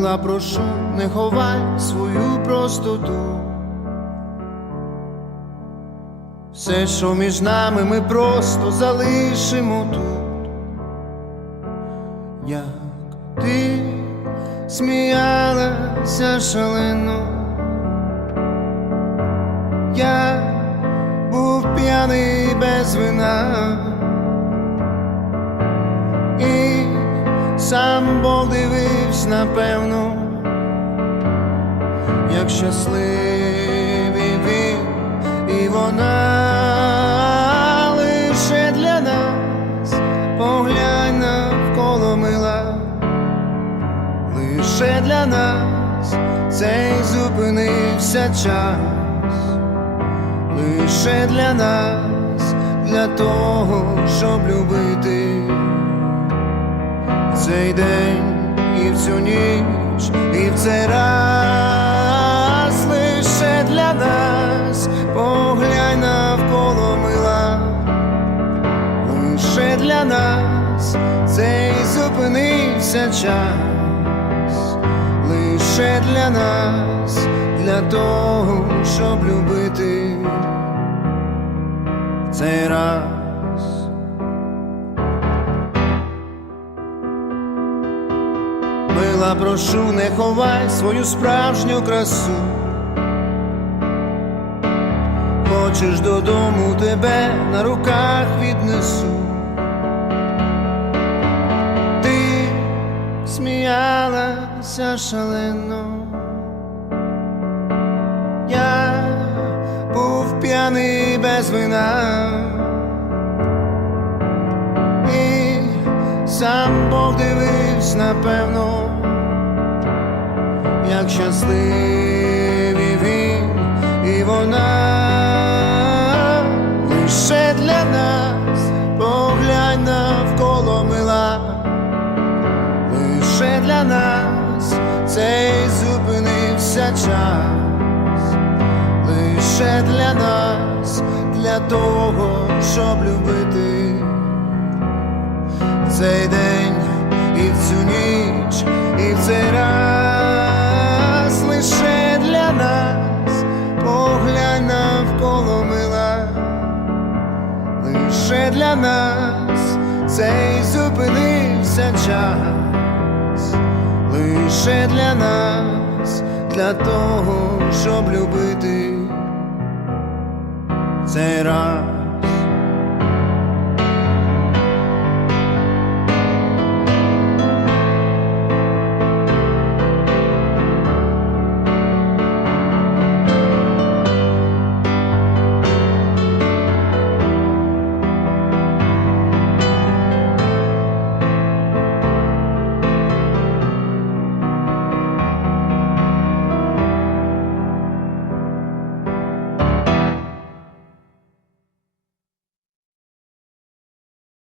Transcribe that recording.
Мила, прошу, не ховай свою простоту. Все, що між нами, ми просто залишимо тут. Як ти сміялася шалено, я був п'яний без вина, сам Бог дивився, напевно, як щасливий він. І вона лише для нас поглянь навколо мила, лише для нас цей зупинився час, лише для нас, для того, щоб любити цей день і в цю ніч, і в цей раз. Лише для нас поглянь навколо мила, лише для нас цей зупинився час, лише для нас, для того, щоб любити. Цей раз. Мила, прошу, не ховай свою справжню красу. Хочеш додому тебе на руках віднесу. Ти сміялася шалено. Я був п'яний без вина. І сам Бог дивився, напевно, як щасливий він і вона. Лише для нас поглянь навколо мила, лише для нас цей зупинився час, лише для нас, для того, щоб любити. Цей день і в цю ніч, і в цей раз лише для нас. Поглянь навколо мила, лише для нас цей зупинився час, лише для нас, для того, щоб любити. Цей раз.